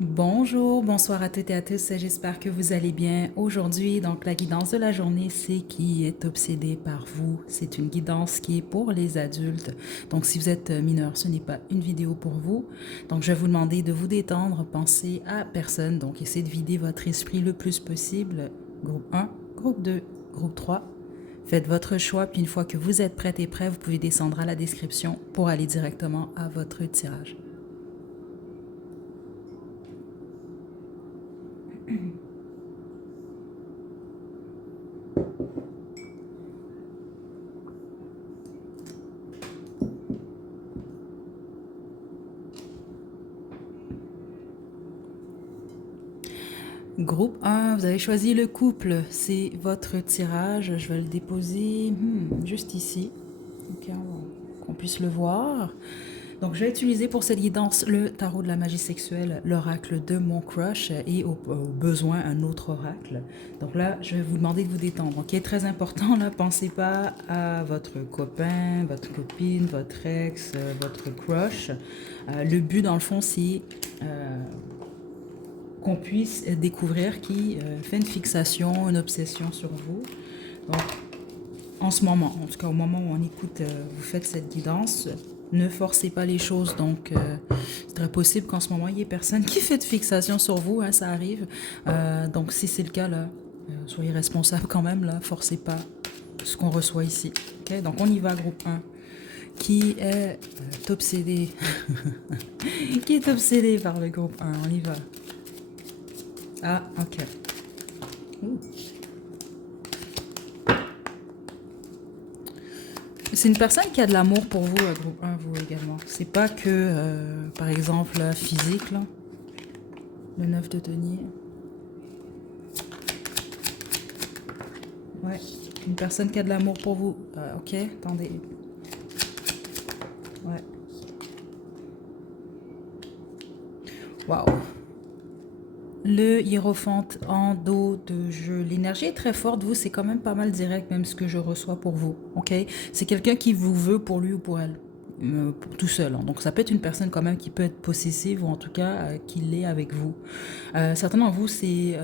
Bonjour, bonsoir à toutes et à tous, j'espère que vous allez bien. Aujourd'hui, donc la guidance de la journée, c'est qui est obsédé par vous. C'est une guidance qui est pour les adultes. Donc si vous êtes mineur, ce n'est pas une vidéo pour vous. Donc je vais vous demander de vous détendre, pensez à personne. Donc essayez de vider votre esprit le plus possible. Groupe 1, groupe 2, groupe 3. Faites votre choix, puis une fois que vous êtes prête et prêt, vous pouvez descendre à la description pour aller directement à votre tirage. Groupe 1, vous avez choisi le couple, c'est votre tirage. Je vais le déposer juste ici, ok, qu'on puisse le voir. Donc, je vais utiliser pour cette guidance le tarot de la magie sexuelle, l'oracle de mon crush et au besoin un autre oracle. Donc là, je vais vous demander de vous détendre. Ok, très important, là, pensez pas à votre copain, votre copine, votre ex, votre crush. Le but, dans le fond, c'est qu'on puisse découvrir qui fait une fixation, une obsession sur vous. Donc, en ce moment, en tout cas au moment où on écoute, vous faites cette guidance, ne forcez pas les choses. Donc, c'est très possible qu'en ce moment, il y ait personne qui fait de fixation sur vous, hein, ça arrive. Donc, si c'est le cas, là, soyez responsable quand même, là, forcez pas ce qu'on reçoit ici. Okay? Donc, on y va, groupe 1. Qui est obsédé Qui est obsédé par le groupe 1? On y va. Ah, ok. Ouh. C'est une personne qui a de l'amour pour vous, groupe 1, vous également. C'est pas que, par exemple, physique, là. Le 9 de denier. Ouais. Une personne qui a de l'amour pour vous. Ok, attendez. Ouais. Waouh. Le hiérophante en dos de jeu. L'énergie est très forte, vous, c'est quand même pas mal direct, même ce que je reçois pour vous. Ok? C'est quelqu'un qui vous veut pour lui ou pour elle. Tout seul. Hein. Donc ça peut être une personne quand même qui peut être possessive ou en tout cas qui l'est avec vous. Certainement, vous, c'est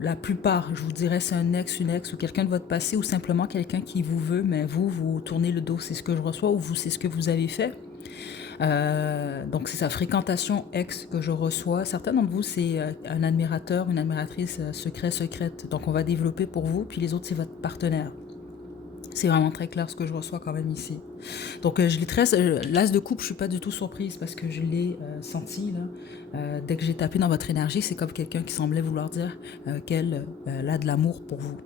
la plupart, je vous dirais, c'est un ex, une ex ou quelqu'un de votre passé ou simplement quelqu'un qui vous veut, mais vous, vous tournez le dos, c'est ce que je reçois ou vous, c'est ce que vous avez fait. Donc c'est sa fréquentation ex que je reçois. Certains d'entre vous, c'est un admirateur, une admiratrice secrète. Donc on va développer pour vous, puis les autres, c'est votre partenaire. C'est vraiment très clair ce que je reçois quand même ici. Donc je l'ai très... L'as de coupe, je suis pas du tout surprise parce que je l'ai senti là. Dès que j'ai tapé dans votre énergie, c'est comme quelqu'un qui semblait vouloir dire qu'elle a de l'amour pour vous.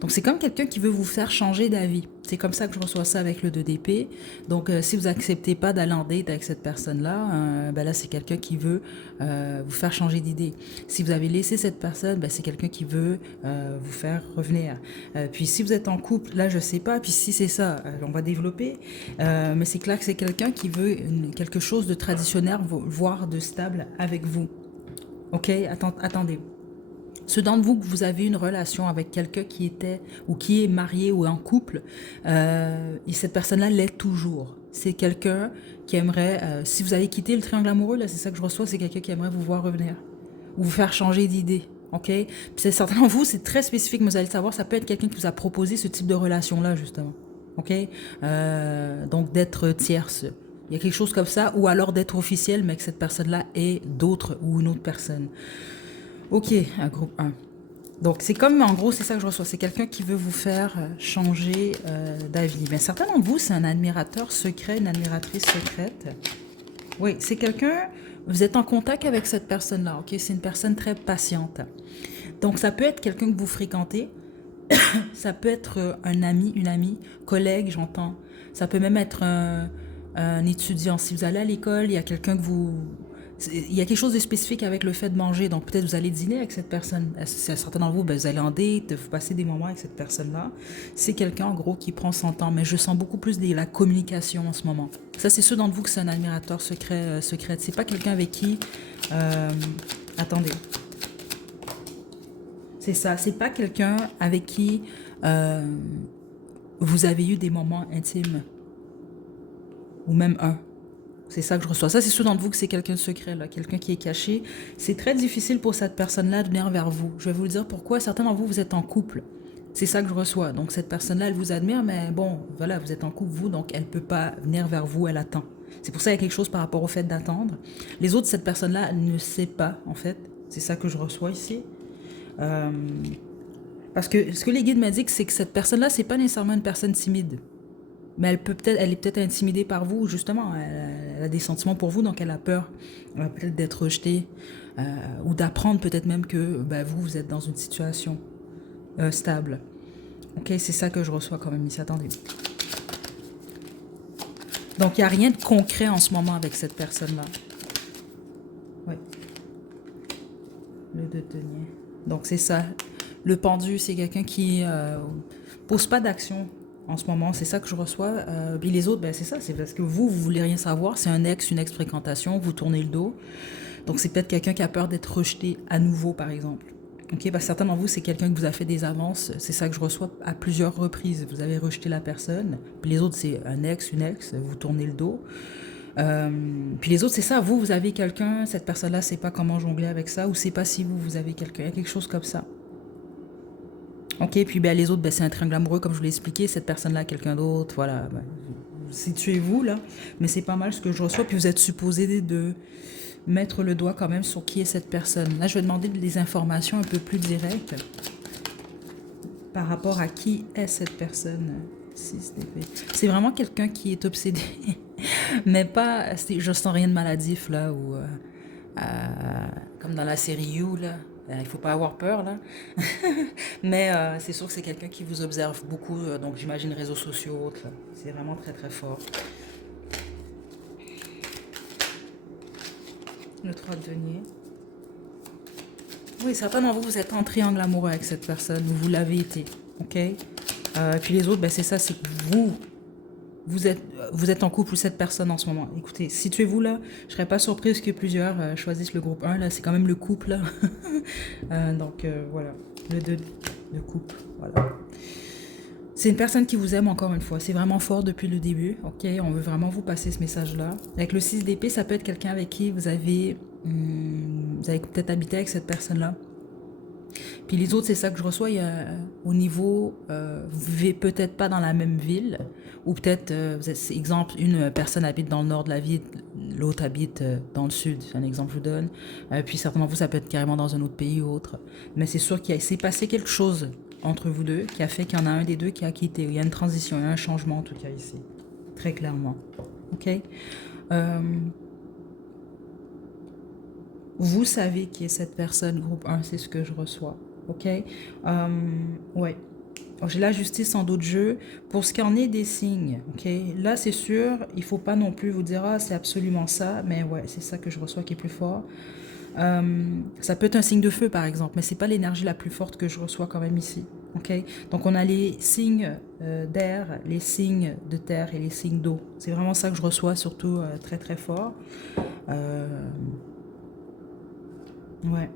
Donc c'est comme quelqu'un qui veut vous faire changer d'avis. C'est comme ça que je reçois ça avec le 2 d'épée. Donc si vous acceptez pas d'aller en date avec cette personne-là, ben là c'est quelqu'un qui veut vous faire changer d'idée. Si vous avez laissé cette personne, ben c'est quelqu'un qui veut vous faire revenir. Puis si vous êtes en couple, là je sais pas. Puis si c'est ça, on va développer. Mais c'est clair que c'est quelqu'un qui veut quelque chose de traditionnel, voire de stable avec vous. Ok, attendez. Ceux d'entre vous que vous avez une relation avec quelqu'un qui était ou qui est marié ou en couple, et cette personne-là l'est toujours. C'est quelqu'un qui aimerait, si vous avez quitté le triangle amoureux, là c'est ça que je reçois, c'est quelqu'un qui aimerait vous voir revenir ou vous faire changer d'idée. Ok? Puis c'est certainement vous, c'est très spécifique, mais vous allez le savoir, ça peut être quelqu'un qui vous a proposé ce type de relation-là, justement. Ok? Donc d'être tierce. Il y a quelque chose comme ça, ou alors d'être officiel, mais que cette personne-là est d'autre ou une autre personne. Ok, un groupe 1. Donc c'est comme, en gros, c'est ça que je reçois. C'est quelqu'un qui veut vous faire changer d'avis. Mais certains d'entre vous, c'est un admirateur secret, une admiratrice secrète. Oui, c'est quelqu'un, vous êtes en contact avec cette personne-là, ok? C'est une personne très patiente. Donc ça peut être quelqu'un que vous fréquentez, ça peut être un ami, une amie, collègue, j'entends. Ça peut même être un étudiant. Si vous allez à l'école, il y a quelqu'un que vous... Il y a quelque chose de spécifique avec le fait de manger. Donc peut-être vous allez dîner avec cette personne. Certains d'entre vous, ben, vous allez en date, vous passez des moments avec cette personne-là. C'est quelqu'un, en gros, qui prend son temps. Mais je sens beaucoup plus de la communication en ce moment. Ça, c'est ceux d'entre vous que c'est un admirateur secret. C'est pas quelqu'un avec qui... attendez. C'est ça. C'est pas quelqu'un avec qui vous avez eu des moments intimes. Ou même un. C'est ça que je reçois. Ça, c'est sûr d'entre vous que c'est quelqu'un de secret, là, quelqu'un qui est caché. C'est très difficile pour cette personne-là de venir vers vous. Je vais vous le dire pourquoi. Certains d'entre vous, vous êtes en couple. C'est ça que je reçois. Donc, cette personne-là, elle vous admire, mais bon, voilà, vous êtes en couple, vous, donc elle ne peut pas venir vers vous, elle attend. C'est pour ça qu'il y a quelque chose par rapport au fait d'attendre. Les autres, cette personne-là, elle ne sait pas, en fait. C'est ça que je reçois ici. Euh, Parce que ce que les guides m'indiquent, c'est que cette personne-là, c'est pas nécessairement une personne timide. Mais elle est peut-être intimidée par vous, justement. Elle a des sentiments pour vous, donc elle a peur peut-être d'être rejetée ou d'apprendre peut-être même que ben, vous êtes dans une situation stable. Ok, c'est ça que je reçois quand même ici. Attendez. Donc, il n'y a rien de concret en ce moment avec cette personne-là. Oui. Le deux de denier. Donc, c'est ça. Le pendu, c'est quelqu'un qui pose pas d'action en ce moment. C'est ça que je reçois. Puis les autres, ben, c'est ça. C'est parce que vous voulez rien savoir. C'est un ex, une ex-fréquentation. Vous tournez le dos. Donc, c'est peut-être quelqu'un qui a peur d'être rejeté à nouveau, par exemple. Ok, parce que certains d'entre vous, c'est quelqu'un que vous a fait des avances. C'est ça que je reçois à plusieurs reprises. Vous avez rejeté la personne. Puis les autres, c'est un ex, une ex. Vous tournez le dos. Puis les autres, c'est ça. Vous avez quelqu'un. Cette personne-là, sait pas comment jongler avec ça. Ou c'est pas si vous avez quelqu'un. Il y a quelque chose comme ça. Ok, puis ben, les autres, ben, c'est un triangle amoureux, comme je vous l'ai expliqué. Cette personne-là, quelqu'un d'autre. Voilà. Ben, situez-vous là. Mais c'est pas mal ce que je reçois. Puis vous êtes supposé de mettre le doigt quand même sur qui est cette personne. Là, je vais demander des informations un peu plus directes par rapport à qui est cette personne. C'est vraiment quelqu'un qui est obsédé, mais pas, je sens rien de maladif là, ou comme dans la série You là. Il faut pas avoir peur là, mais c'est sûr que c'est quelqu'un qui vous observe beaucoup, donc j'imagine réseaux sociaux, autres. C'est vraiment très très fort. Le 3 de denier. Oui, certains d'entre vous, vous êtes en triangle amoureux avec cette personne, ou vous l'avez été, ok? Puis les autres, ben, c'est ça, c'est que vous êtes en couple ou cette personne en ce moment. Écoutez, situez-vous là, je serais pas surprise que plusieurs choisissent le groupe 1, là, c'est quand même le couple, là. Donc, voilà, le 2 de couple, voilà. C'est une personne qui vous aime encore une fois. C'est vraiment fort depuis le début. Ok, on veut vraiment vous passer ce message-là. Avec le 6 d'épée, ça peut être quelqu'un avec qui vous avez peut-être habité avec cette personne-là. Puis les autres, c'est ça que je reçois. Il y a, au niveau, vous vivez peut-être pas dans la même ville, ou peut-être, exemple, une personne habite dans le nord de la ville, l'autre habite dans le sud. C'est un exemple que je vous donne. Puis certainement, vous, ça peut être carrément dans un autre pays ou autre. Mais c'est sûr qu'il s'est passé quelque chose entre vous deux qui a fait qu'il y en a un des deux qui a quitté. Il y a une transition, il y a un changement en tout cas ici. Très clairement. Ok. Vous savez qui est cette personne, groupe 1, c'est ce que je reçois. Ok. Ouais. J'ai la justice en d'autres jeux. Pour ce qui en est des signes, ok. Là, c'est sûr, il faut pas non plus vous dire, ah, c'est absolument ça. Mais ouais, c'est ça que je reçois qui est plus fort. Ça peut être un signe de feu, par exemple, mais c'est pas l'énergie la plus forte que je reçois quand même ici. Ok. Donc, on a les signes d'air, les signes de terre et les signes d'eau. C'est vraiment ça que je reçois, surtout très, très fort. Ouais.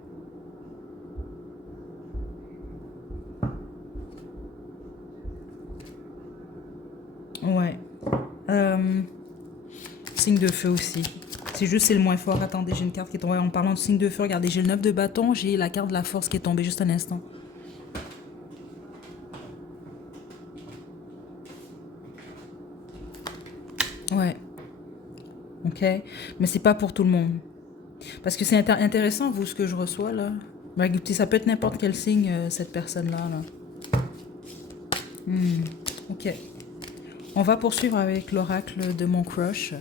Ouais. Signe de feu aussi. C'est juste, c'est le moins fort. Attendez, j'ai une carte qui est tombée. En parlant de signe de feu, regardez, j'ai le 9 de bâton, j'ai la carte de la force qui est tombée juste un instant. Ouais. Ok. Mais c'est pas pour tout le monde. Parce que c'est intéressant, vous, ce que je reçois, là. Bah, écoutez, ça peut être n'importe quel signe, cette personne-là, là. Ok. On va poursuivre avec l'oracle de mon crush.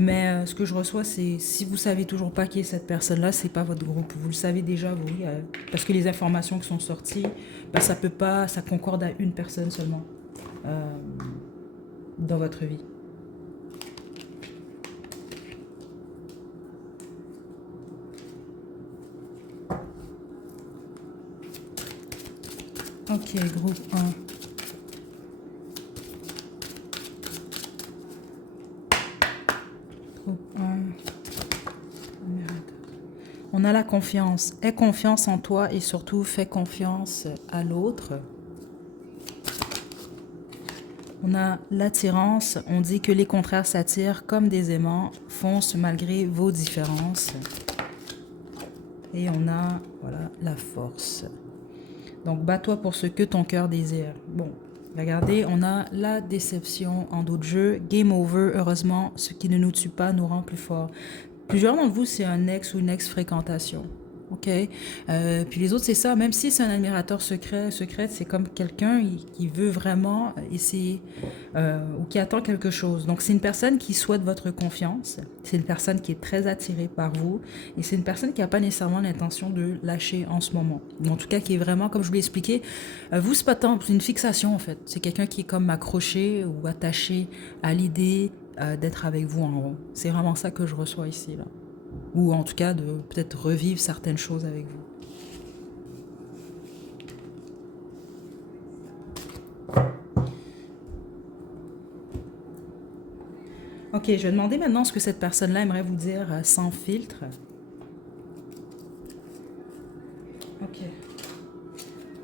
Mais ce que je reçois, c'est si vous savez toujours pas qui est cette personne-là, c'est pas votre groupe. Vous le savez déjà, oui, parce que les informations qui sont sorties, bah, ça peut pas, ça concorde à une personne seulement dans votre vie. Ok, groupe 1. Groupe 1. On a la confiance. Aie confiance en toi et surtout fais confiance à l'autre. On a l'attirance. On dit que les contraires s'attirent comme des aimants, foncent malgré vos différences. Et on a, voilà, la force. Donc, bats-toi pour ce que ton cœur désire. Bon, regardez, on a la déception en d'autres jeux. Game over, heureusement, ce qui ne nous tue pas nous rend plus fort. Plusieurs d'entre vous, c'est un ex ou une ex-fréquentation. OK? Puis les autres, c'est ça. Même si c'est un admirateur secret, c'est comme quelqu'un qui veut vraiment essayer ou qui attend quelque chose. Donc, c'est une personne qui souhaite votre confiance. C'est une personne qui est très attirée par vous. Et c'est une personne qui n'a pas nécessairement l'intention de lâcher en ce moment. Ou en tout cas, qui est vraiment, comme je vous l'ai expliqué, vous, c'est pas tant, c'est une fixation en fait. C'est quelqu'un qui est comme accroché ou attaché à l'idée d'être avec vous en gros. C'est vraiment ça que je reçois ici, là. Ou en tout cas, de peut-être revivre certaines choses avec vous. Ok, je vais demander maintenant ce que cette personne-là aimerait vous dire sans filtre. Ok,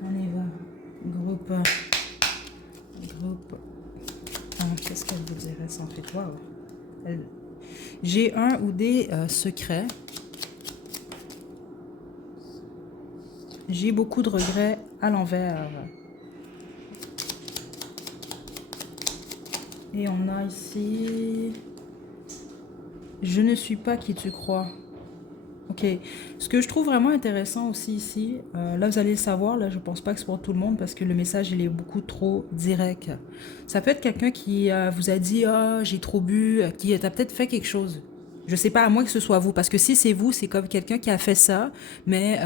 on y va. Groupe 1. Groupe 1. Qu'est-ce qu'elle vous dirait sans filtre? Wow. J'ai un ou des secrets. J'ai beaucoup de regrets à l'envers. Et on a ici... Je ne suis pas qui tu crois. Ok. Ce que je trouve vraiment intéressant aussi ici, là vous allez le savoir, là je pense pas que c'est pour tout le monde parce que le message il est beaucoup trop direct. Ça peut être quelqu'un qui vous a dit ah j'ai trop bu, qui a peut-être fait quelque chose. Je sais pas, à moins que ce soit vous, parce que si c'est vous, c'est comme quelqu'un qui a fait ça, mais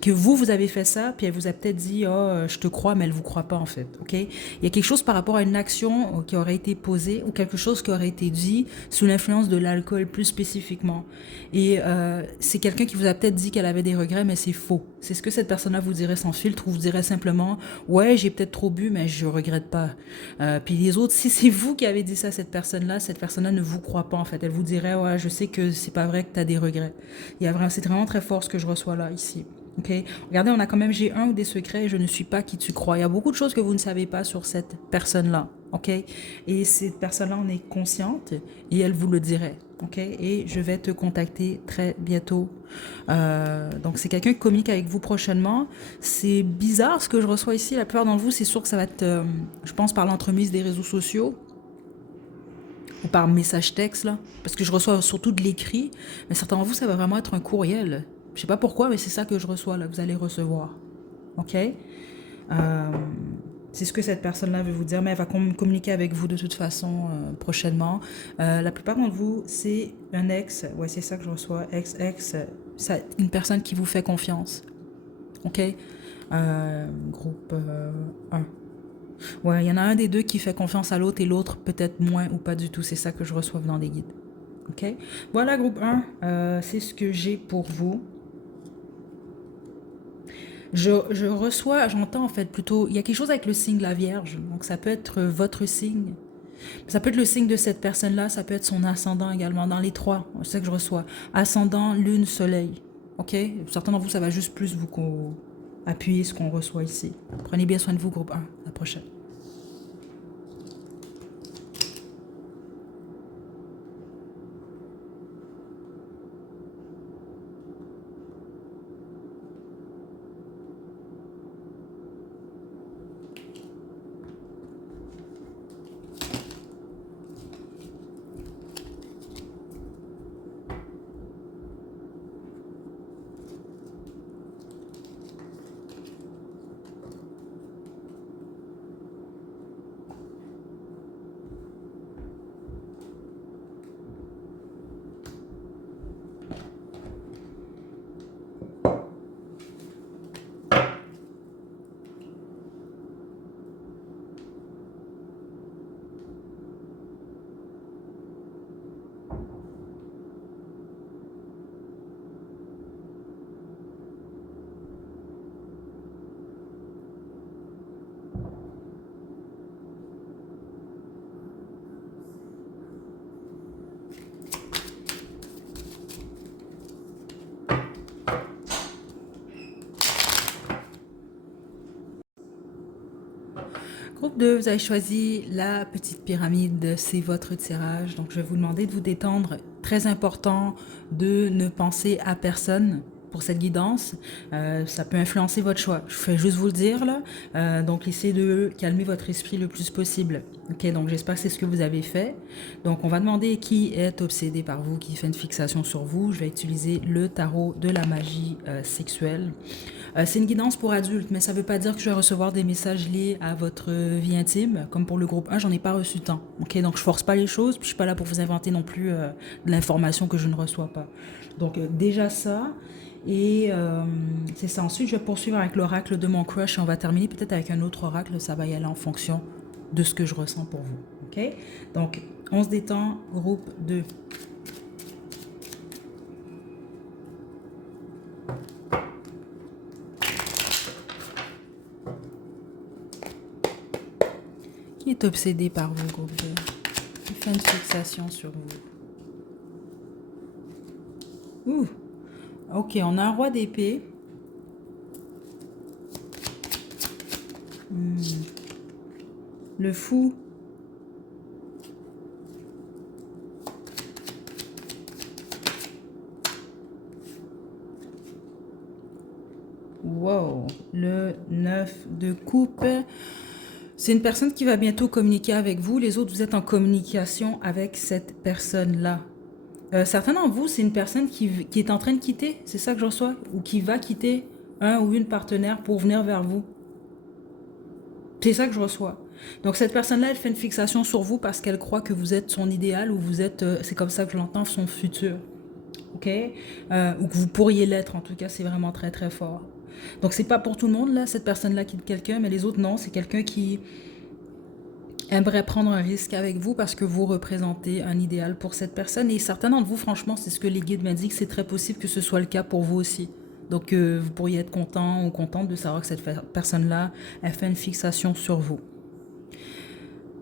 que vous avez fait ça, puis elle vous a peut-être dit oh je te crois, mais elle vous croit pas en fait, ok? Il y a quelque chose par rapport à une action qui aurait été posée ou quelque chose qui aurait été dit sous l'influence de l'alcool plus spécifiquement. Et c'est quelqu'un qui vous a peut-être dit qu'elle avait des regrets, mais c'est faux. C'est ce que cette personne-là vous dirait sans filtre, ou vous dirait simplement ouais j'ai peut-être trop bu, mais je regrette pas. Puis les autres, si c'est vous qui avez dit ça à cette personne-là ne vous croit pas en fait. Elle vous dirait ouais, je sais que c'est pas vrai que tu as des regrets. C'est vraiment très fort ce que je reçois là ici. Ok, regardez, on a quand même j'ai un ou des secrets et je ne suis pas qui tu crois. Il y a beaucoup de choses que vous ne savez pas sur cette personne-là. Ok, et cette personne-là en est consciente et elle vous le dirait. Ok, et je vais te contacter très bientôt. Donc c'est quelqu'un qui communique avec vous prochainement. C'est bizarre ce que je reçois ici. La plupart d'entre vous, c'est sûr que ça va être, je pense, par l'entremise des réseaux sociaux ou par message texte là, parce que je reçois surtout de l'écrit. Mais certains d'entre vous, ça va vraiment être un courriel. Je sais pas pourquoi, mais c'est ça que je reçois là. Vous allez recevoir. Ok. C'est ce que cette personne-là veut vous dire, mais elle va communiquer avec vous de toute façon prochainement. La plupart d'entre vous, c'est un ex. Ouais, c'est ça que je reçois. Ex, une personne qui vous fait confiance. Ok. Groupe 1. Ouais, il y en a un des deux qui fait confiance à l'autre et l'autre peut-être moins ou pas du tout. C'est ça que je reçois dans des guides. Ok. Voilà, groupe 1. C'est ce que j'ai pour vous. Je reçois, j'entends en fait plutôt, il y a quelque chose avec le signe de la Vierge. Donc ça peut être votre signe. Ça peut être le signe de cette personne-là, ça peut être son ascendant également, dans les trois. C'est ça que je reçois. Ascendant, lune, soleil. Ok. Certains d'entre vous, ça va juste plus vous appuyer ce qu'on reçoit ici. Prenez bien soin de vous, groupe 1. À la prochaine. Groupe 2, vous avez choisi la petite pyramide, c'est votre tirage. Donc, je vais vous demander de vous détendre. Très important de ne penser à personne pour cette guidance. Ça peut influencer votre choix. Je fais juste vous le dire là. Donc, essayez de calmer votre esprit le plus possible. Ok, donc j'espère que c'est ce que vous avez fait. Donc, on va demander qui est obsédé par vous, qui fait une fixation sur vous. Je vais utiliser le tarot de la magie sexuelle. C'est une guidance pour adultes, mais ça ne veut pas dire que je vais recevoir des messages liés à votre vie intime. Comme pour le groupe 1, j'en ai pas reçu tant. Ok, donc je force pas les choses, puis je suis pas là pour vous inventer non plus de l'information que je ne reçois pas. Donc déjà ça. Et c'est ça. Ensuite, je vais poursuivre avec l'oracle de mon crush et on va terminer peut-être avec un autre oracle. Ça va y aller en fonction de ce que je ressens pour vous. Ok, donc on se détend, groupe 2. Qui est obsédé par vous, groupe 2? Qui fait une fixation sur vous? Ouh. Ok, on a un roi d'épée. Le fou. Wow. Le 9 de coupe. C'est une personne qui va bientôt communiquer avec vous. Les autres, vous êtes en communication avec cette personne-là. Certains d'entre vous, c'est une personne qui est en train de quitter. C'est ça que je reçois. Ou qui va quitter un ou une partenaire pour venir vers vous. C'est ça que je reçois. Donc cette personne-là, elle fait une fixation sur vous parce qu'elle croit que vous êtes son idéal ou vous êtes, c'est comme ça que je l'entends, son futur. Ok, ou que vous pourriez l'être, en tout cas, c'est vraiment très très fort. Donc c'est pas pour tout le monde, là, cette personne-là quitte quelqu'un, mais les autres, non, c'est quelqu'un qui aimerait prendre un risque avec vous parce que vous représentez un idéal pour cette personne. Et certains d'entre vous, franchement, c'est ce que les guides m'indiquent, c'est très possible que ce soit le cas pour vous aussi. Donc vous pourriez être content ou contente de savoir que cette personne-là, elle fait une fixation sur vous.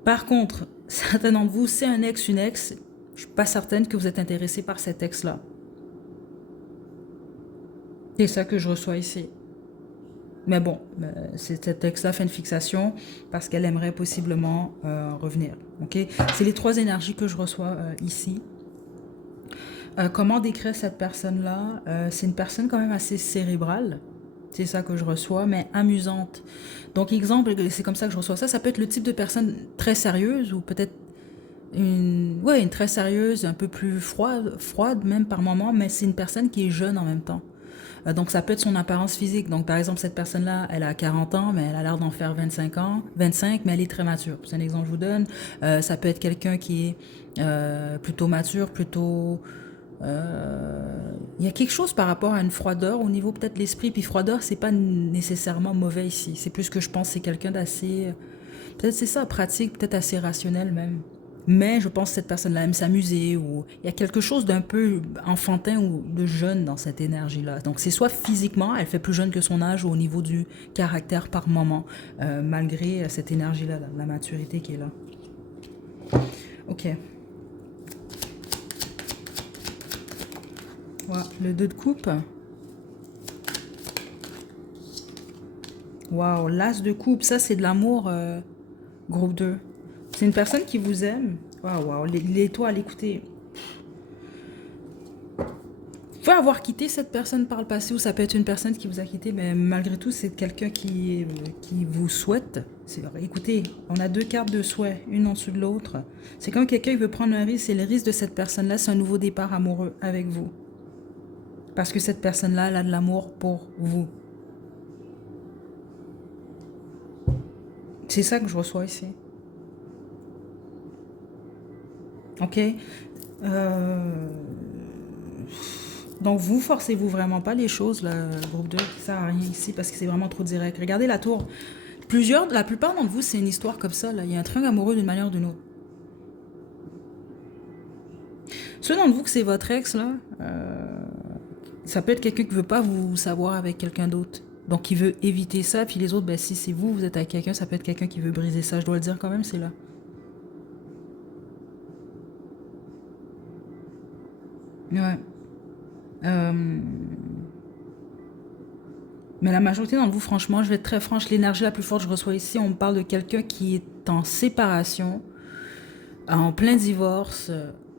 Par contre, certains d'entre vous, c'est un ex, une ex, je suis pas certaine que vous êtes intéressé par cet ex-là. C'est ça que je reçois ici. Mais bon, cet ex-là fait une fixation parce qu'elle aimerait possiblement revenir. Okay, c'est les trois énergies que je reçois ici. Comment décrire cette personne-là? C'est une personne quand même assez cérébrale. C'est ça que je reçois, mais amusante. Donc, exemple, c'est comme ça que je reçois ça. Ça peut être le type de personne très sérieuse ou peut-être une très sérieuse, un peu plus froide même par moment, mais c'est une personne qui est jeune en même temps. Donc ça peut être son apparence physique. Donc par exemple, cette personne-là, elle a 40 ans, mais elle a l'air d'en faire 25 ans, 25, mais elle est très mature. C'est un exemple que je vous donne. Ça peut être quelqu'un qui est plutôt mature, plutôt... Il y a quelque chose par rapport à une froideur au niveau peut-être de l'esprit. Puis froideur, c'est pas nécessairement mauvais ici. C'est plus que je pense c'est quelqu'un d'assez... Peut-être c'est ça, pratique, peut-être assez rationnel même. Mais je pense que cette personne-là aime s'amuser ou il y a quelque chose d'un peu enfantin ou de jeune dans cette énergie-là. Donc c'est soit physiquement, elle fait plus jeune que son âge ou au niveau du caractère par moment, malgré cette énergie-là, la maturité qui est là. Ok. Voilà, le 2 de coupe. Waouh, l'as de coupe, ça c'est de l'amour, groupe 2. C'est une personne qui vous aime. Waouh, waouh, l'étoile, écoutez. Vous pouvez avoir quitté cette personne par le passé ou ça peut être une personne qui vous a quitté, mais malgré tout, c'est quelqu'un qui vous souhaite. Écoutez, on a deux cartes de souhait, une en dessous de l'autre. C'est comme quelqu'un qui veut prendre un risque et le risque de cette personne-là, c'est un nouveau départ amoureux avec vous. Parce que cette personne-là, elle a de l'amour pour vous. C'est ça que je reçois ici. Ok. Donc, vous forcez-vous vraiment pas les choses, le groupe 2, ça sert à rien ici parce que c'est vraiment trop direct. Regardez la tour. La plupart d'entre vous, c'est une histoire comme ça. Là. Il y a un triangle amoureux d'une manière ou d'une autre. Ceux d'entre vous que c'est votre ex, là, ça peut être quelqu'un qui veut pas vous savoir avec quelqu'un d'autre. Donc, qui veut éviter ça. Puis les autres, ben, si c'est vous, vous êtes avec quelqu'un, ça peut être quelqu'un qui veut briser ça. Je dois le dire quand même, c'est là. Ouais. Euh, Mais la majorité d'entre vous, franchement, je vais être très franche, l'énergie la plus forte que je reçois ici, on me parle de quelqu'un qui est en séparation, en plein divorce,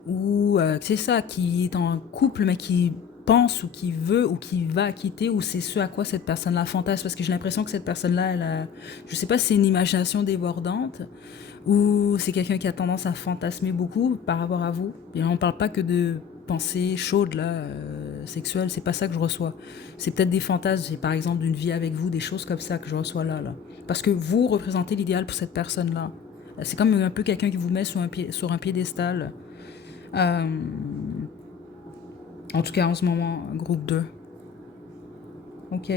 ou c'est ça, qui est en couple, mais qui pense ou qui veut ou qui va quitter, ou c'est ce à quoi cette personne-là fantasme, parce que j'ai l'impression que cette personne-là, elle a, je sais pas si c'est une imagination débordante, ou c'est quelqu'un qui a tendance à fantasmer beaucoup par rapport à vous. Et on parle pas que de pensées chaudes, là, sexuelles, c'est pas ça que je reçois. C'est peut-être des fantasmes, c'est par exemple d'une vie avec vous, des choses comme ça que je reçois là, là. Parce que vous représentez l'idéal pour cette personne-là. C'est comme un peu quelqu'un qui vous met sur un piédestal. Euh, en tout cas, en ce moment, groupe 2. Ok.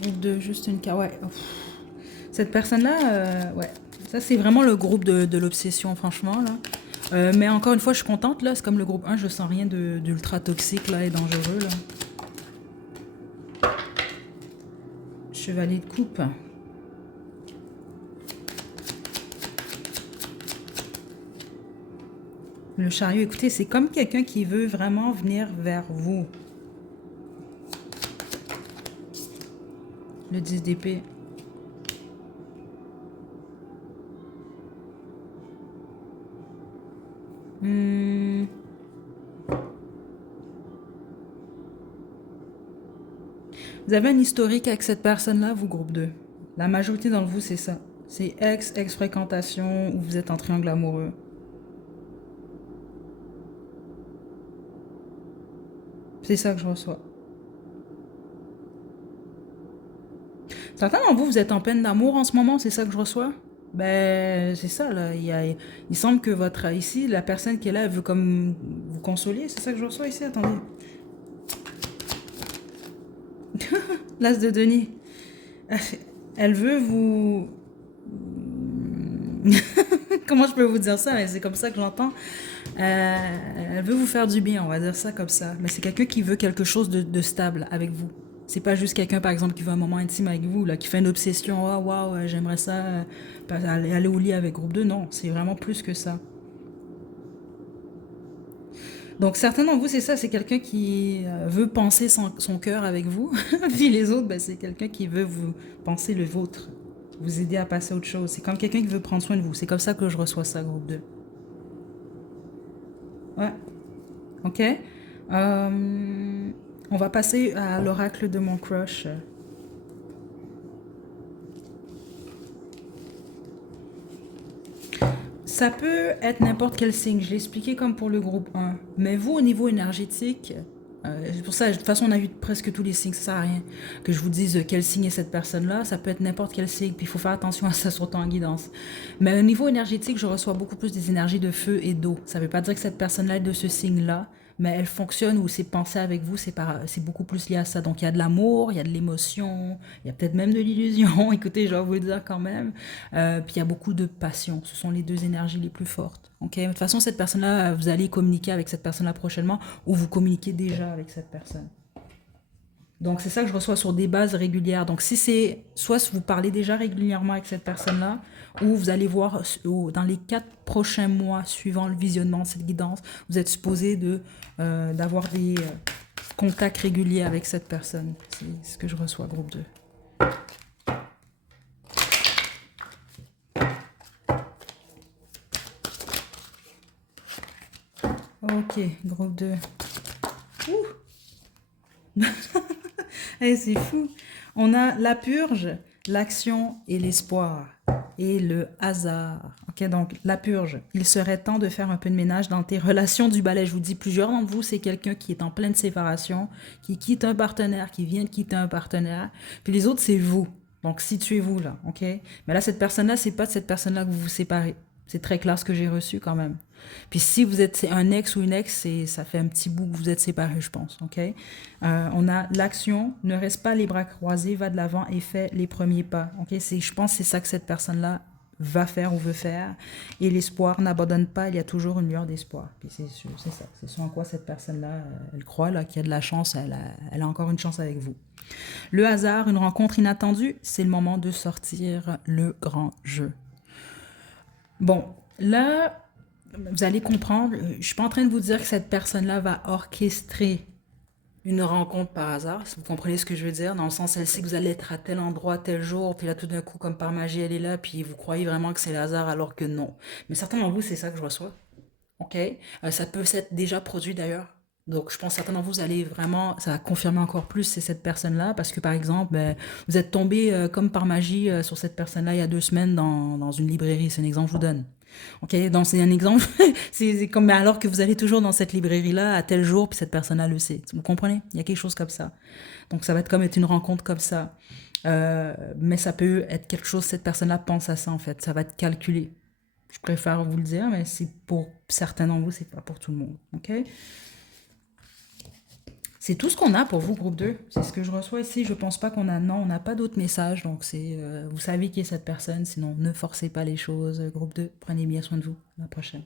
Groupe 2, juste une carte. Ouais. Cette personne-là, ouais. Ça, c'est vraiment le groupe de l'obsession, franchement, là. Mais encore une fois, je suis contente, là. C'est comme le groupe 1, je sens rien d'ultra toxique, là, et dangereux, là. Chevalier de coupe. Le chariot, écoutez, c'est comme quelqu'un qui veut vraiment venir vers vous. Le 10 d'épée. Vous avez un historique avec cette personne-là, vous, groupe 2. La majorité d'entre vous, c'est ça. C'est ex-fréquentation ou vous êtes en triangle amoureux. C'est ça que je reçois. Certains d'entre vous, vous êtes en peine d'amour en ce moment, c'est ça que je reçois? Ben, c'est ça, là. Il semble que votre... Ici, la personne qui est là, elle veut comme vous consoler. C'est ça que je reçois ici, attendez. L'as de denier. Elle veut vous... Comment je peux vous dire ça? Mais c'est comme ça que j'entends. Elle veut vous faire du bien, on va dire ça comme ça. Mais c'est quelqu'un qui veut quelque chose de stable avec vous. C'est pas juste quelqu'un, par exemple, qui veut un moment intime avec vous, là, qui fait une obsession. Oh, waouh, j'aimerais ça, aller au lit avec groupe 2. Non, c'est vraiment plus que ça. Donc, certains d'entre vous, c'est ça, c'est quelqu'un qui veut penser son cœur avec vous. Puis les autres, ben, c'est quelqu'un qui veut vous penser le vôtre, vous aider à passer à autre chose. C'est comme quelqu'un qui veut prendre soin de vous. C'est comme ça que je reçois ça, groupe 2. Ouais, ok. On va passer à l'oracle de mon crush. Ça peut être n'importe quel signe, je l'ai expliqué comme pour le groupe 1. Mais vous, au niveau énergétique, c'est pour ça, de toute façon, on a vu presque tous les signes, ça sert à rien que je vous dise quel signe est cette personne-là. Ça peut être n'importe quel signe, puis il faut faire attention à ça sur en guidance. Mais au niveau énergétique, je reçois beaucoup plus des énergies de feu et d'eau. Ça ne veut pas dire que cette personne-là est de ce signe-là, mais elle fonctionne ou ses pensées avec vous, c'est beaucoup plus lié à ça. Donc il y a de l'amour, il y a de l'émotion, il y a peut-être même de l'illusion, écoutez, je vais vous le dire quand même. Puis il y a beaucoup de passion, ce sont les deux énergies les plus fortes. Okay? De toute façon, cette personne-là, vous allez communiquer avec cette personne-là prochainement ou vous communiquez déjà avec cette personne. Donc c'est ça que je reçois sur des bases régulières. Donc si c'est soit vous parlez déjà régulièrement avec cette personne-là, ou vous allez voir dans les 4 prochains mois suivant le visionnement de cette guidance, vous êtes supposé d'avoir des contacts réguliers avec cette personne. C'est ce que je reçois, groupe 2. Ok, groupe 2. Ouh. Hey, c'est fou. On a la purge, l'action et l'espoir. Et le hasard. Ok, donc la purge. Il serait temps de faire un peu de ménage dans tes relations du balai. Je vous dis, plusieurs d'entre vous, c'est quelqu'un qui est en pleine séparation, qui quitte un partenaire, qui vient de quitter un partenaire. Puis les autres, c'est vous. Donc situez-vous là, ok? Mais là, cette personne-là, c'est pas de cette personne-là que vous vous séparez. C'est très clair ce que j'ai reçu quand même. Puis si vous êtes un ex ou une ex, ça fait un petit bout que vous êtes séparés, je pense. Ok. On a l'action, ne reste pas les bras croisés, va de l'avant et fais les premiers pas. Ok. Je pense que c'est ça que cette personne-là va faire ou veut faire. Et l'espoir n'abandonne pas, il y a toujours une lueur d'espoir. Puis c'est ça. C'est ce en quoi cette personne-là, elle croit là, qu'il y a de la chance, elle a encore une chance avec vous. Le hasard, une rencontre inattendue, c'est le moment de sortir le grand jeu. Bon, Là, vous allez comprendre, je suis pas en train de vous dire que cette personne-là va orchestrer une rencontre par hasard, si vous comprenez ce que je veux dire, dans le sens, elle sait que vous allez être à tel endroit, tel jour, puis là, tout d'un coup, comme par magie, elle est là, puis vous croyez vraiment que c'est le hasard, alors que non. Mais certains d'entre vous, c'est ça que je reçois. OK? Ça peut s'être déjà produit d'ailleurs. Donc, je pense que certains d'entre vous, vous allez vraiment, ça va confirmer encore plus, c'est cette personne-là, parce que par exemple, ben, vous êtes tombé comme par magie sur cette personne-là il y a 2 semaines dans une librairie. C'est un exemple que je vous donne. OK? Donc, c'est un exemple. C'est comme, mais alors que vous allez toujours dans cette librairie-là à tel jour, puis cette personne-là le sait. Vous comprenez? Il y a quelque chose comme ça. Donc, ça va être comme être une rencontre comme ça. Mais ça peut être quelque chose, cette personne-là pense à ça en fait. Ça va être calculé. Je préfère vous le dire, mais c'est pour certains d'entre vous, c'est pas pour tout le monde. OK? C'est tout ce qu'on a pour vous, groupe 2. C'est ce que je reçois ici. Je pense pas qu'on a. Non, on n'a pas d'autres messages. Donc, vous savez qui est cette personne. Sinon, ne forcez pas les choses. Groupe 2, prenez bien soin de vous. À la prochaine.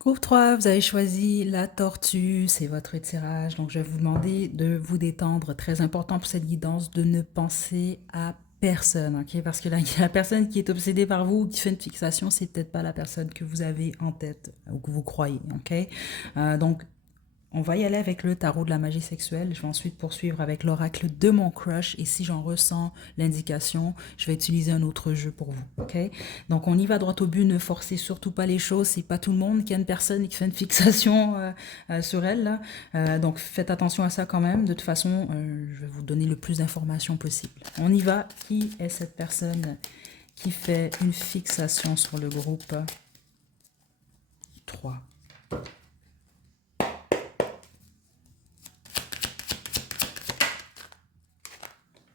Groupe 3, vous avez choisi la tortue, c'est votre tirage. Donc, je vais vous demander de vous détendre. Très important pour cette guidance de ne penser à personne, ok? Parce que la personne qui est obsédée par vous ou qui fait une fixation, c'est peut-être pas la personne que vous avez en tête ou que vous croyez, ok? Donc, on va y aller avec le tarot de la magie sexuelle. Je vais ensuite poursuivre avec l'oracle de mon crush. Et si j'en ressens l'indication, je vais utiliser un autre jeu pour vous. Ok? Donc, on y va droit au but. Ne forcez surtout pas les choses. C'est pas tout le monde qui a une personne qui fait une fixation sur elle. Là. Donc, faites attention à ça quand même. De toute façon, je vais vous donner le plus d'informations possible. On y va. Qui est cette personne qui fait une fixation sur le groupe 3?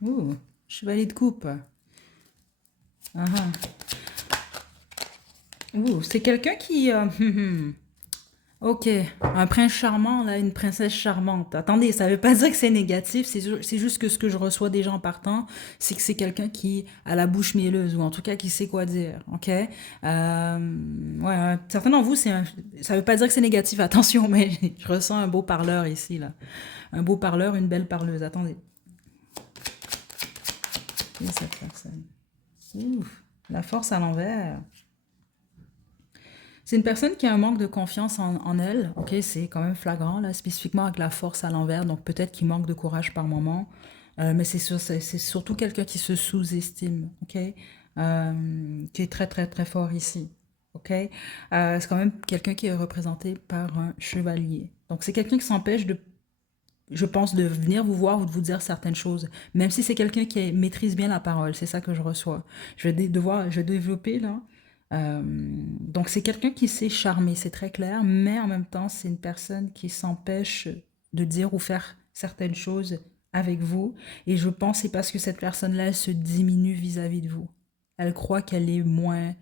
Ouh, chevalier de coupe. Ah, ah. Ouh, c'est quelqu'un qui... ok, un prince charmant, là, une princesse charmante. Attendez, ça veut pas dire que c'est négatif, c'est juste que ce que je reçois des gens partant, c'est que c'est quelqu'un qui a la bouche mielleuse, ou en tout cas qui sait quoi dire, ok? Ouais, certains d'entre vous, ça veut pas dire que c'est négatif, attention, mais je ressens un beau parleur ici, là. Un beau parleur, une belle parleuse. Attendez, qui est cette personne? Ouf, la force à l'envers. C'est une personne qui a un manque de confiance en elle, ok, c'est quand même flagrant, là, spécifiquement avec la force à l'envers, donc peut-être qu'il manque de courage par moment, mais c'est surtout quelqu'un qui se sous-estime, ok, qui est très très très fort ici, ok. C'est quand même quelqu'un qui est représenté par un chevalier. Donc c'est quelqu'un qui s'empêche de, je pense, de venir vous voir ou de vous dire certaines choses, même si c'est quelqu'un qui maîtrise bien la parole, c'est ça que je reçois. Je vais développer là. Donc c'est quelqu'un qui sait charmer, c'est très clair, mais en même temps c'est une personne qui s'empêche de dire ou faire certaines choses avec vous. Et je pense que c'est parce que cette personne-là, elle se diminue vis-à-vis de vous. Elle croit qu'elle est moins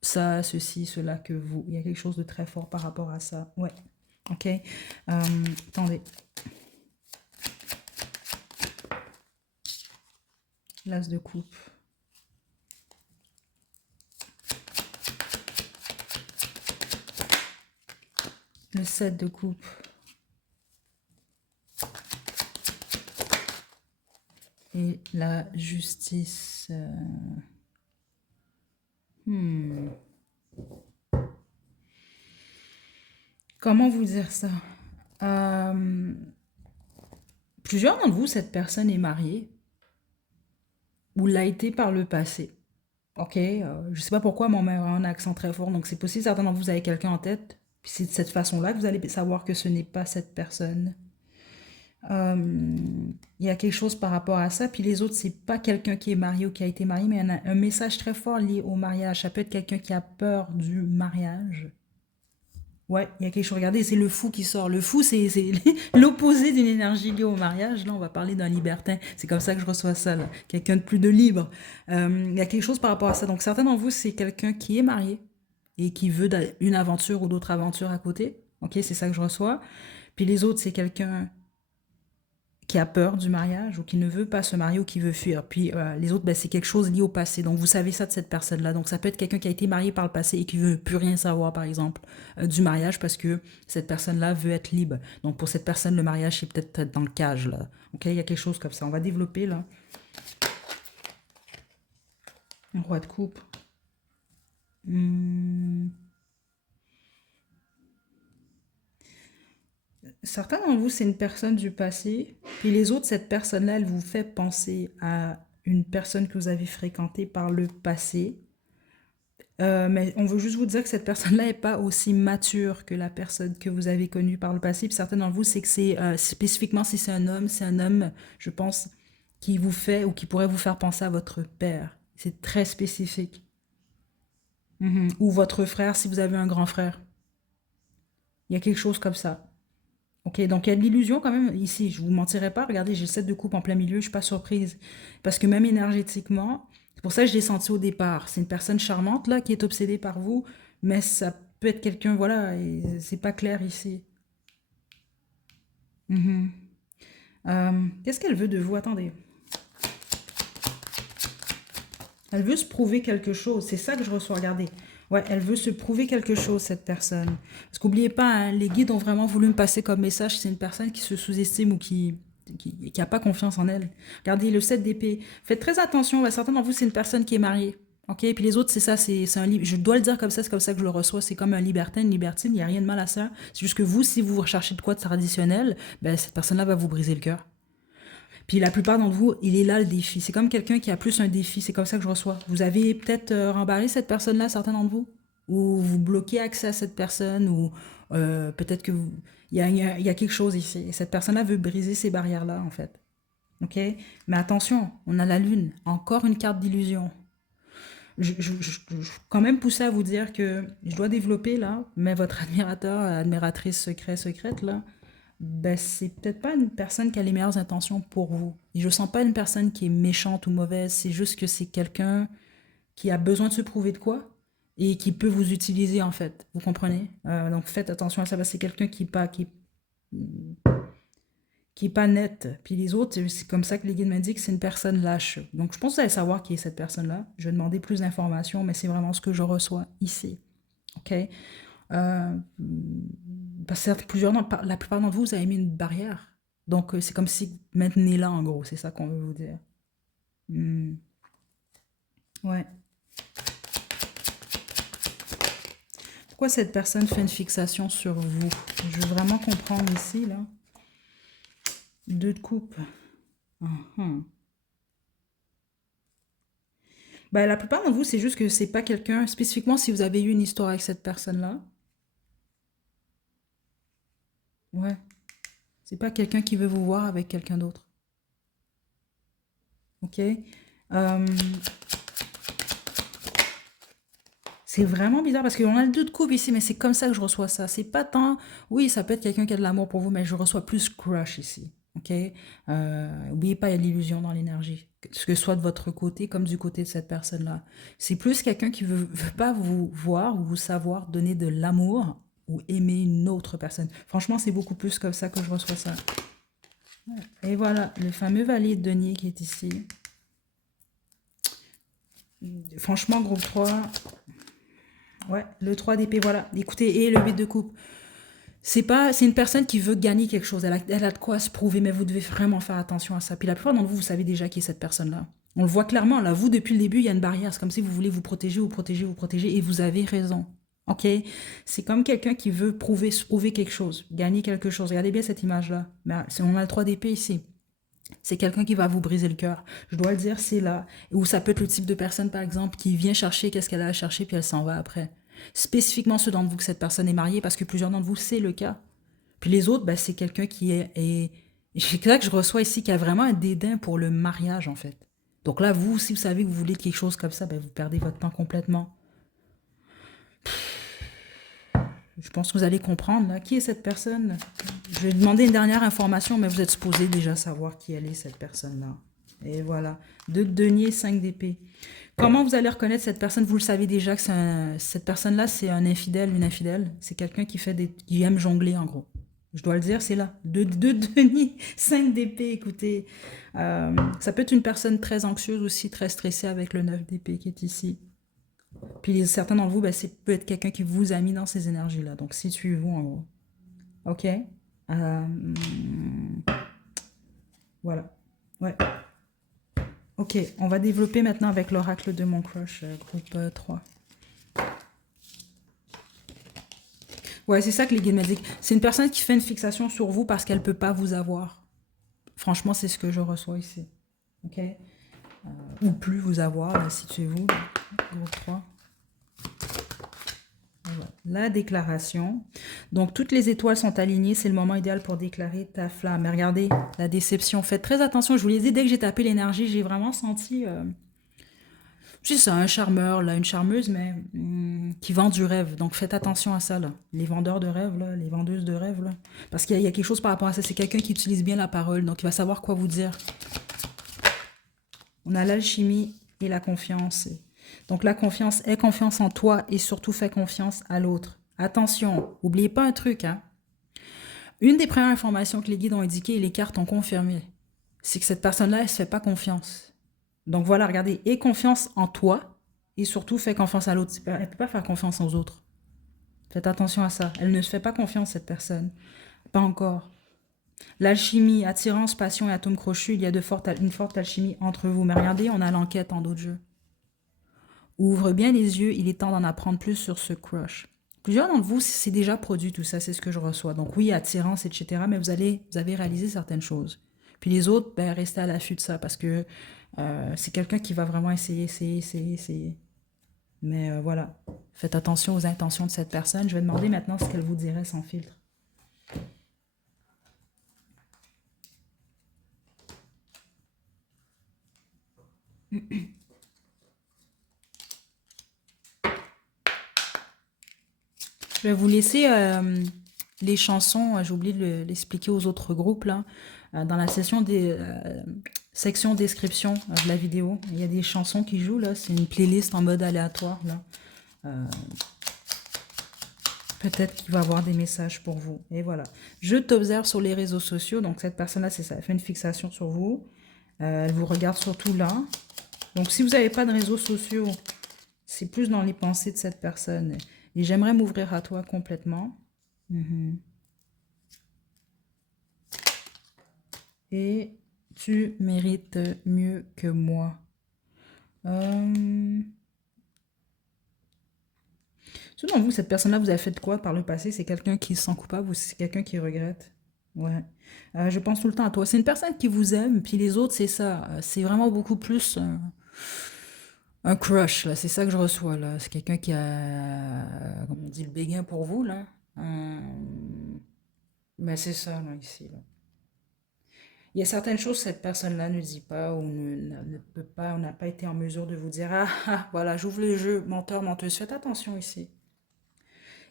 ça, ceci, cela que vous. Il y a quelque chose de très fort par rapport à ça. Ouais. Ok. Attendez. L'as de coupe. Le 7 de coupe. Et la justice. Comment vous dire ça? Euh, Plusieurs d'entre vous, cette personne est mariée ou l'a été par le passé. Ok, je sais pas pourquoi mon mère a un accent très fort, donc c'est possible, certains d'entre vous, vous avez quelqu'un en tête, puis c'est de cette façon-là que vous allez savoir que ce n'est pas cette personne. Il y a quelque chose par rapport à ça, puis les autres, c'est pas quelqu'un qui est marié ou qui a été marié, mais il y a un message très fort lié au mariage. Ça peut être quelqu'un qui a peur du mariage. Ouais, il y a quelque chose. Regardez, c'est le fou qui sort. Le fou, c'est l'opposé d'une énergie liée au mariage. Là, on va parler d'un libertin. C'est comme ça que je reçois ça, là. Quelqu'un de plus de libre. Il y a quelque chose par rapport à ça. Donc, certains d'entre vous, c'est quelqu'un qui est marié et qui veut une aventure ou d'autres aventures à côté. Ok, c'est ça que je reçois. Puis les autres, c'est quelqu'un qui a peur du mariage ou qui ne veut pas se marier ou qui veut fuir. Puis les autres, ben, c'est quelque chose lié au passé. Donc vous savez ça de cette personne-là. Donc ça peut être quelqu'un qui a été marié par le passé et qui veut plus rien savoir, par exemple, du mariage parce que cette personne-là veut être libre. Donc pour cette personne, le mariage, c'est peut-être dans le cage, là. OK? Il y a quelque chose comme ça. On va développer, là. Un roi de coupe. Certains d'entre vous, c'est une personne du passé, puis les autres, cette personne-là, elle vous fait penser à une personne que vous avez fréquentée par le passé. Mais on veut juste vous dire que cette personne-là n'est pas aussi mature que la personne que vous avez connue par le passé. Puis certains d'entre vous, c'est que c'est spécifiquement si c'est un homme, je pense, qui vous fait ou qui pourrait vous faire penser à votre père. C'est très spécifique. Ou votre frère si vous avez un grand frère. Il y a quelque chose comme ça. Ok, donc il y a de l'illusion quand même ici. Je vous mentirai pas. Regardez, j'ai le 7 de coupe en plein milieu. Je suis pas surprise. Parce que même énergétiquement, c'est pour ça que je l'ai senti au départ. C'est une personne charmante là qui est obsédée par vous. Mais ça peut être quelqu'un, voilà, et c'est pas clair ici. Qu'est-ce qu'elle veut de vous? Attendez. Elle veut se prouver quelque chose. C'est ça que je reçois. Regardez. Ouais, elle veut se prouver quelque chose, cette personne. Parce qu'oubliez pas, hein, les guides ont vraiment voulu me passer comme message. C'est une personne qui se sous-estime ou qui a pas confiance en elle. Regardez le 7 d'épée. Faites très attention. Ouais, certains d'entre vous, c'est une personne qui est mariée. Ok, et puis les autres, c'est ça, c'est un je dois le dire comme ça, c'est comme ça que je le reçois. C'est comme un libertin, une libertine. Il n'y a rien de mal à ça. C'est juste que vous, si vous recherchez de quoi de traditionnel, ben, cette personne-là va vous briser le cœur. Puis la plupart d'entre vous, il est là le défi. C'est comme quelqu'un qui a plus un défi. C'est comme ça que je reçois. Vous avez peut-être rembarré cette personne-là, certains d'entre vous, ou vous bloquez accès à cette personne, ou peut-être que vous... il y a quelque chose ici. Cette personne-là veut briser ces barrières-là, en fait. OK? Mais attention, on a la lune. Encore une carte d'illusion. Je quand même poussé à vous dire que je dois développer, là, mais votre admirateur, admiratrice secrète, là, ben, c'est peut-être pas une personne qui a les meilleures intentions pour vous. Et je sens pas une personne qui est méchante ou mauvaise, c'est juste que c'est quelqu'un qui a besoin de se prouver de quoi et qui peut vous utiliser en fait. Vous comprenez? Donc faites attention à ça, parce que c'est quelqu'un qui est pas net. Puis les autres, c'est comme ça que les guides m'indiquent que c'est une personne lâche. Donc je pense que vous allez savoir qui est cette personne-là. Je vais demander plus d'informations, mais c'est vraiment ce que je reçois ici. OK? Euh, Parce que la plupart d'entre vous, vous avez mis une barrière. Donc, c'est comme si maintenez-la, en gros. C'est ça qu'on veut vous dire. Hmm. Ouais. Pourquoi cette personne fait une fixation sur vous? Je veux vraiment comprendre ici, là. Deux de coupe. Ben, la plupart d'entre vous, c'est juste que c'est pas quelqu'un, spécifiquement si vous avez eu une histoire avec cette personne-là. Ouais. C'est pas quelqu'un qui veut vous voir avec quelqu'un d'autre. Ok? Euh, C'est vraiment bizarre parce qu'on a le 2 de coupe ici, mais c'est comme ça que je reçois ça. C'est pas tant... Oui, ça peut être quelqu'un qui a de l'amour pour vous, mais je reçois plus crush ici. OK? N'oubliez pas, il y a de l'illusion dans l'énergie. Que ce soit de votre côté comme du côté de cette personne-là. C'est plus quelqu'un qui veut pas vous voir ou vous savoir donner de l'amour ou aimer une autre personne. Franchement, c'est beaucoup plus comme ça que je reçois ça. Et voilà, le fameux valier de denier qui est ici. Franchement, groupe 3, ouais, le 3 d'épée, voilà. Écoutez, et le 8 de coupe. C'est une personne qui veut gagner quelque chose. Elle a de quoi se prouver, mais vous devez vraiment faire attention à ça. Puis la plupart d'entre vous, vous savez déjà qui est cette personne-là. On le voit clairement, là, vous, depuis le début, il y a une barrière. C'est comme si vous voulez vous protéger, vous protéger, vous protéger, et vous avez raison. OK? C'est comme quelqu'un qui veut se prouver quelque chose, gagner quelque chose. Regardez bien cette image-là. On a le 3 d'épée ici. C'est quelqu'un qui va vous briser le cœur. Je dois le dire, c'est là. Ou ça peut être le type de personne, par exemple, qui vient chercher qu'est-ce qu'elle a à chercher, puis elle s'en va après. Spécifiquement ceux d'entre vous que cette personne est mariée, parce que plusieurs d'entre vous, c'est le cas. Puis les autres, ben, c'est quelqu'un qui c'est là que je reçois ici, qui a vraiment un dédain pour le mariage, en fait. Donc là, vous, si vous savez que vous voulez quelque chose comme ça, ben, vous perdez votre temps complètement. Je pense que vous allez comprendre, là. Qui est cette personne? Je vais demander une dernière information, mais vous êtes supposé déjà savoir qui elle est, cette personne-là. Et voilà. 2 de denier, 5 d'épée. Comment vous allez reconnaître cette personne? Vous le savez déjà que cette personne-là, c'est un infidèle, une infidèle. C'est quelqu'un qui aime jongler, en gros. Je dois le dire, c'est là. Deux deniers, 5 d'épée, écoutez. Ça peut être une personne très anxieuse aussi, très stressée avec le 9 d'épée qui est ici. Puis certains d'entre vous, ben, c'est peut être quelqu'un qui vous a mis dans ces énergies-là. Donc, situez-vous en gros. OK? Voilà. Ouais. OK, on va développer maintenant avec l'oracle de mon crush, groupe 3. Ouais, c'est ça que les guides m'ont dit. C'est une personne qui fait une fixation sur vous parce qu'elle ne peut pas vous avoir. Franchement, c'est ce que je reçois ici. OK? Ou plus vous avoir, là, situez-vous, groupe 3. Voilà. La déclaration. Donc, toutes les étoiles sont alignées. C'est le moment idéal pour déclarer ta flamme. Mais regardez, la déception. Faites très attention. Je vous l'ai dit, dès que j'ai tapé l'énergie, j'ai vraiment senti... c'est ça, un charmeur, là, une charmeuse, mais qui vend du rêve. Donc, faites attention à ça, là. Les vendeurs de rêve, là, les vendeuses de rêve, là. Parce qu'il y a quelque chose par rapport à ça. C'est quelqu'un qui utilise bien la parole. Donc, il va savoir quoi vous dire. On a l'alchimie et la confiance. Donc la confiance, aie confiance en toi et surtout fais confiance à l'autre. Attention, n'oubliez pas un truc. Hein. Une des premières informations que les guides ont indiquées et les cartes ont confirmé, c'est que cette personne-là, elle ne se fait pas confiance. Donc voilà, regardez, aie confiance en toi et surtout fais confiance à l'autre. Elle ne peut pas faire confiance aux autres. Faites attention à ça. Elle ne se fait pas confiance, cette personne. Pas encore. L'alchimie, attirance, passion et atome crochu, il y a une forte alchimie entre vous. Mais regardez, on a l'enquête en d'autres jeux. Ouvre bien les yeux, il est temps d'en apprendre plus sur ce crush. Plusieurs d'entre vous, c'est déjà produit tout ça, c'est ce que je reçois. Donc oui, attirance, etc. Mais vous avez réalisé certaines choses. Puis les autres, ben, restez à l'affût de ça parce que c'est quelqu'un qui va vraiment essayer. Mais voilà, faites attention aux intentions de cette personne. Je vais demander maintenant ce qu'elle vous dirait sans filtre. Je vais vous laisser les chansons, j'ai oublié de l'expliquer aux autres groupes, là, dans la section description de la vidéo. Il y a des chansons qui jouent, là, c'est une playlist en mode aléatoire, là. Peut-être qu'il va avoir des messages pour vous. Et voilà. Je t'observe sur les réseaux sociaux, donc cette personne-là, c'est ça, elle fait une fixation sur vous. Elle vous regarde surtout là. Donc si vous n'avez pas de réseaux sociaux, c'est plus dans les pensées de cette personne. Et j'aimerais m'ouvrir à toi complètement. Et tu mérites mieux que moi. Selon vous, cette personne-là, vous avez fait de quoi par le passé? C'est quelqu'un qui se sent coupable ou c'est quelqu'un qui regrette? Ouais. Je pense tout le temps à toi. C'est une personne qui vous aime, puis les autres, c'est ça. C'est vraiment beaucoup plus... un crush, là, c'est ça que je reçois, là. C'est quelqu'un qui a, comme on dit, le béguin pour vous, là. Mais c'est ça, là, ici, là. Il y a certaines choses que cette personne-là ne dit pas ou ne peut pas, on n'a pas été en mesure de vous dire, voilà, j'ouvre le jeu, menteur, menteuse. Faites attention ici.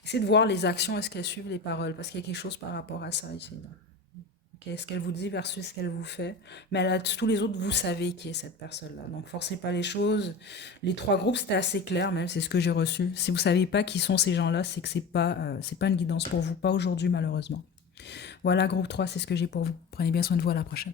Essayez de voir les actions, est-ce qu'elles suivent les paroles, parce qu'il y a quelque chose par rapport à ça ici, là. Ce qu'elle vous dit versus ce qu'elle vous fait. Mais là, tous les autres, vous savez qui est cette personne-là. Donc, forcez pas les choses. Les 3 groupes, c'était assez clair, même, c'est ce que j'ai reçu. Si vous savez pas qui sont ces gens-là, c'est que c'est pas une guidance pour vous. Pas aujourd'hui, malheureusement. Voilà, groupe 3, c'est ce que j'ai pour vous. Prenez bien soin de vous, à la prochaine.